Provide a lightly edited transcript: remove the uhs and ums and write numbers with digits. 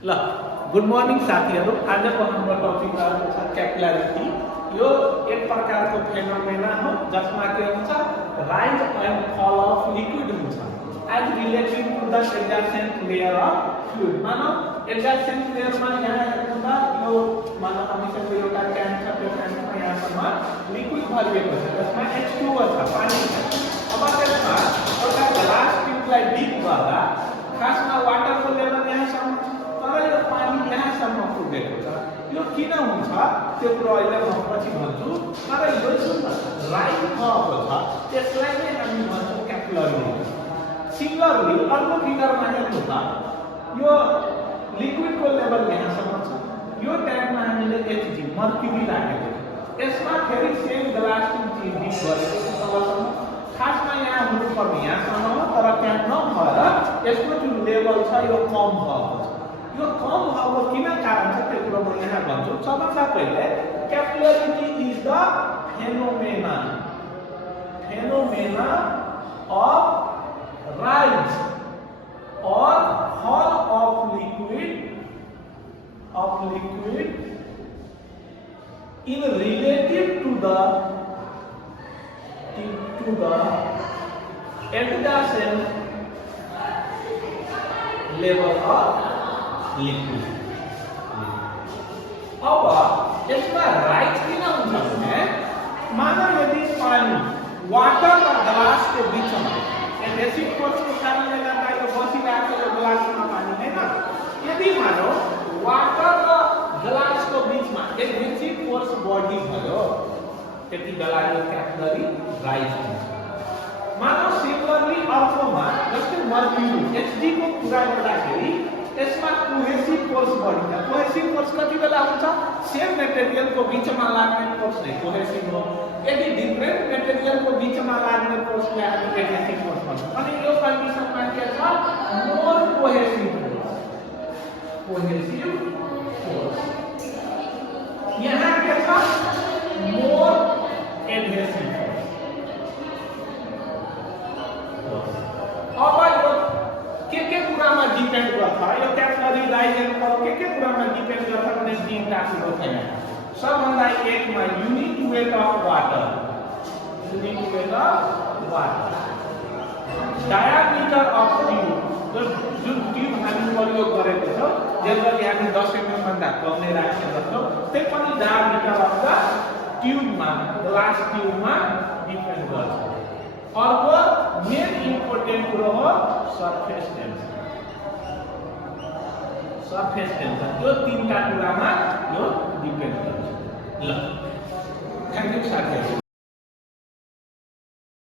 ल good morning साथीहरू, आजको हाम्रो टपिक रहेको छ क्यापिलारिटी। यो एक प्रकारको फेनोमेना हो जसमा के हुन्छ, rise and fall of liquid हुन्छ as related to the adjacent layer of fluid. मानौ एडजेसेन्ट लेयरमा यहाँ हेर्नुमा यो मानौ हामीसँग एउटा क्यान छ, त्यो क्यानमा यहाँसम्म लिक्विड भरिएको छ जसमा H2O छ, पानी छ। अब त्यसमा एउटा ग्लास ट्युबलाई डिप गर्दा खासमा वाटरको लेभल यहाँसम्म छ, तर यो पानी यहाँसम्म पुगेको छ। यो किन हुन्छ त्यो कुरा अहिले म पछि भन्छु, तर यो जुन राइज भएको छ त्यसलाई नै हामी भन्छौँ क्यापिलरी। सिमिलरली अर्को फिगरमा हेर्नु त, यो लिक्विडको लेभल यहाँसम्म छ, यो ट्याङ्कमा हामीले Hg मर्क्युरी राखेको छ, यसमा फेरि सेम ग्लास ट्युब डिप गरेको छ तलसम्म। खासमा यहाँ हुनुपर्ने यहाँसम्म हो, तर त्यहाँ नभएर यसको जुन लेभल छ यो कम भएको छ। यो कम भएको किन कारण छ त्यो कुरा म यहाँ भन्छु। सबभन्दा पहिले capillarity is the phenomena of rise or fall of liquid in relative to the adjacent level of liquid। अब यसमा राइज किन हुन्छ भने, मानव यदि पानी वाटर र ग्लास के बीचमा एसिड फोर्सको कारणले गर्दा यो बसिरहेको यो ग्लासमा पानी हैन, यदि मानौ वाटर र ग्लासको बीचमा एसिड फोर्स बढी भयो त्यति बेला यो क्यापिलरी राइज हुन्छ। मानौ सिमिलरली अर्कोमा जस्तै मर्क्युरी Hg को कुरा गर्दाखेरि यसमा कोहेसिभ फोर्स बढी छ। कोहेसिभ फोर्स कति बेला हुन्छ, सेम मेटेरियलको बीचमा लाग्ने फोर्स नै कोहेसिभ हो। यदि डिफरेंट मेटेरियलको बीचमा लाग्ने फोर्सलाई हामी एडहेसिभ फोर्स भन्छौँ। अनि यो कन्डिसनमा के छ, मोर कोहेसिभ फोर्स। यहाँ के छ, मोर एडहेसिभ फोर्स। अब यो के कुरामा डिपेन्ड गर्छ, यो क्यापिलरी राइज एन्ड फल के कुरामा डिपेन्ड गर्छ भने तीनटा कुरो छ यहाँ। सबभन्दा एकमा unit weight of water, diameter of tube, जुन ट्युब हामी प्रयोग गरेको छौँ जनरली हामी 10 mm भन्दा कम नै राखेका छौँ, त्यही पनि डायामिटर अफ द ट्युबमा, ग्लास ट्युबमा डिपेन्ड गर्छ। अर्को मेन इम्पोर्टेन्ट कुरो हो सर्फेस टेन्सन। यो तीनटा कुरामा